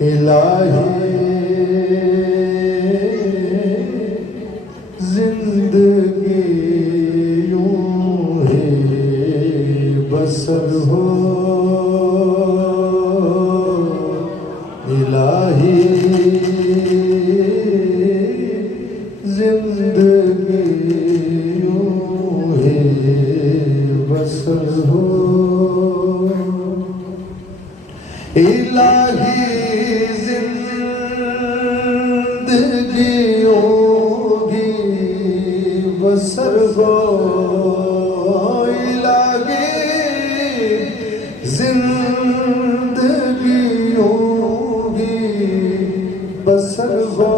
इलाही जिंदगी यूं ही बसर हो, इलाही जिंदगी यूं ही बसर हो, इलाही जिंदगी होगी बसर हो, इलाही जिंदगी होगी बसर हो,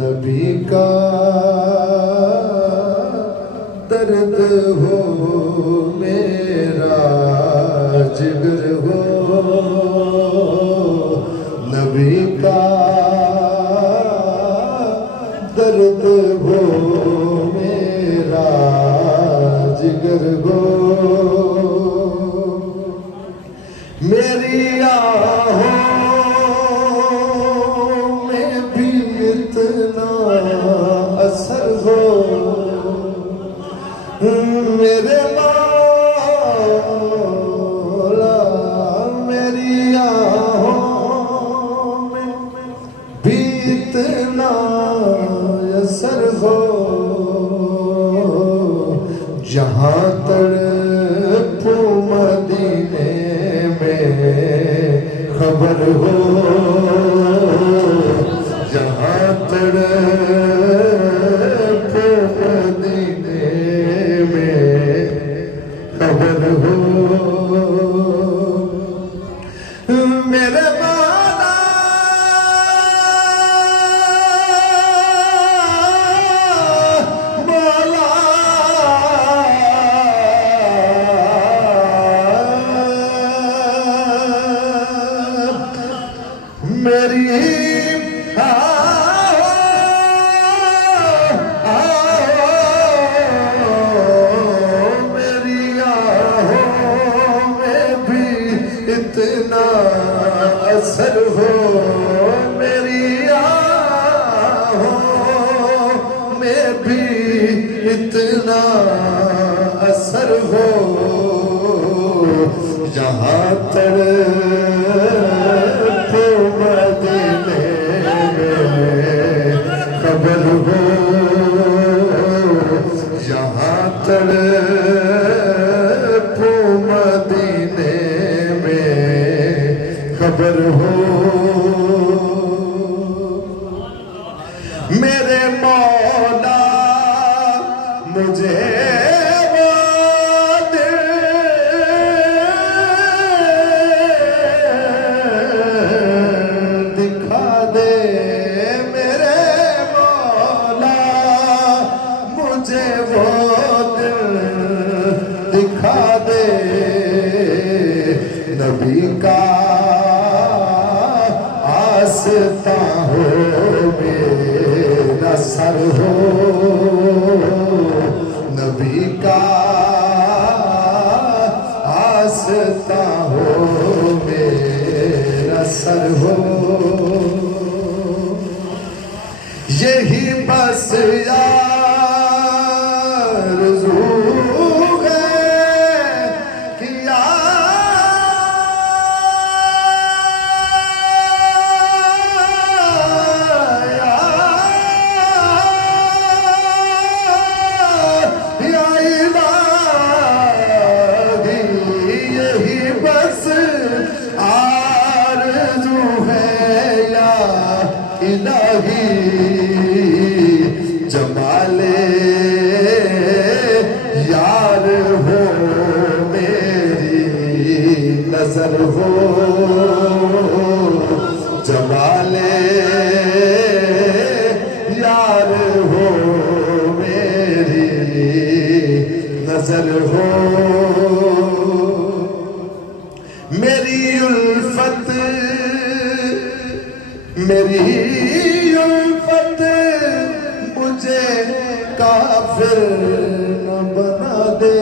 नबी का दर्द हो मेरा जिगर हो, नबी का दर्द हो मेरा जिगर हो, मेरी आहों में भी इतना असर हो, मेरे मौला मेरी आहों में भी इतना असर हो, जहाँ तड़पो मदीने में खबर हो, जहाँ तड़पो मदीने में खबर हो, मेरे मौला मौला मेरी मेरी आहों में भी इतना असर हो, मेरी आहों में भी इतना असर हो, जहाँ तड़पो मदीने में खबर हो, जहाँ तड़पो मदीने में खबर हो, मेरे मौला मुझे वो दिल दिखा दे, मेरे मौला मुझे वो दिल दिखा दे, नबी का आस्था हो मेरा सर हो, नबी का आस्था हो मेरा सर हो, यही बस आरज़ू है कि यही बस आरज़ू है या इलाही, जमाले यार हो मेरी नजर हो, जमाले यार हो मेरी नजर हो, मेरी उल्फत मेरी उल्फत मुझे काफिर न बना दे,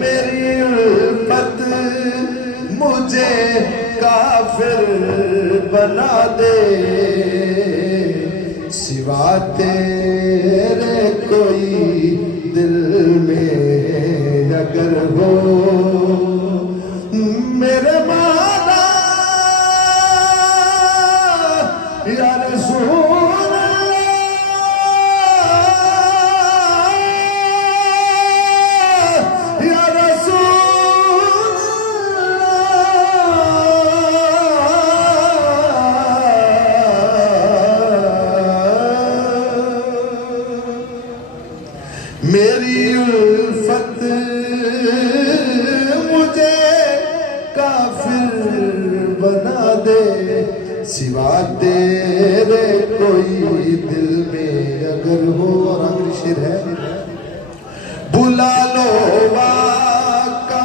मेरी उल्फत मुझे काफिर बना दे, सिवा तेरे कोई दिल में अगर हो मेरे मौला या रसूल या रसूल मेरी उल्फत मुझे काफिर बना दे, सिवा तेरे कोई दिल में अगर हो। और आखिरी शेर है, बुला लो वाका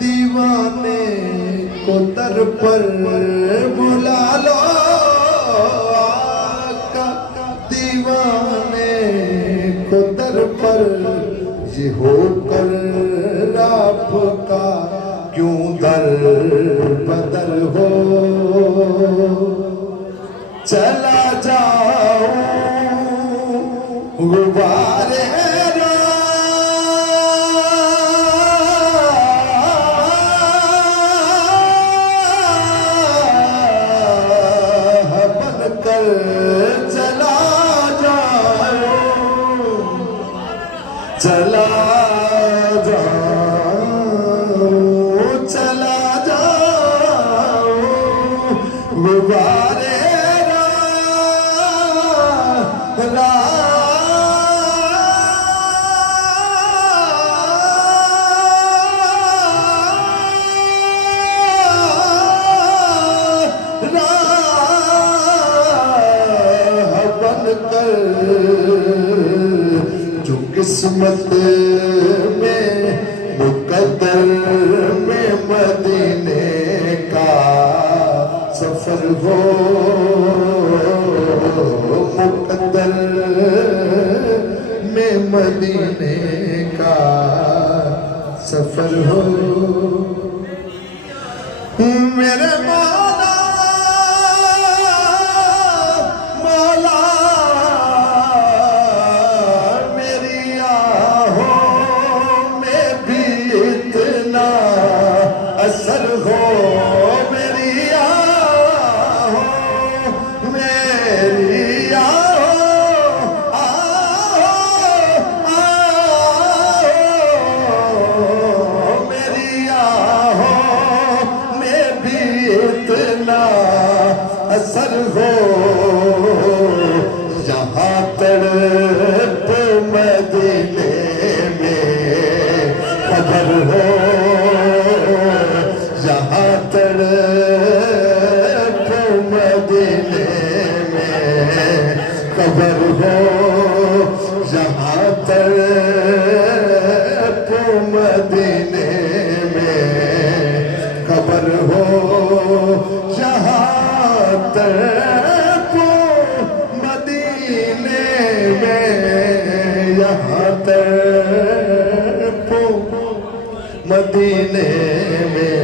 दीवाने को दर पर, बुला लो वाका दीवाने को दर पर, ये होकर आपका क्यों दर बदर हो। चला जाऊं गुबारे बनकर चला जाऊं, चला जाऊं, चला जाऊं गुबारे जो किस्मत में मुकद्दर में मदीने का सफर हो, मुकद्दर में मदीने का सफर हो। मेरे मौला मौला मेरी आहों में भी इतना असर हो, मेरी आहों मेरी मेरी आहों में भी इतना असर हो, जहाँ तड़प मदीने में खबर हो, जहाँ तड़प मदीने में खबर हो, जहाँ तड़प मदीने में खबर हो, जहाँ तड़प मदीने में, यहाँ तड़प मदीने में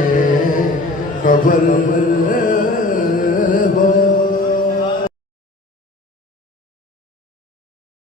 खबर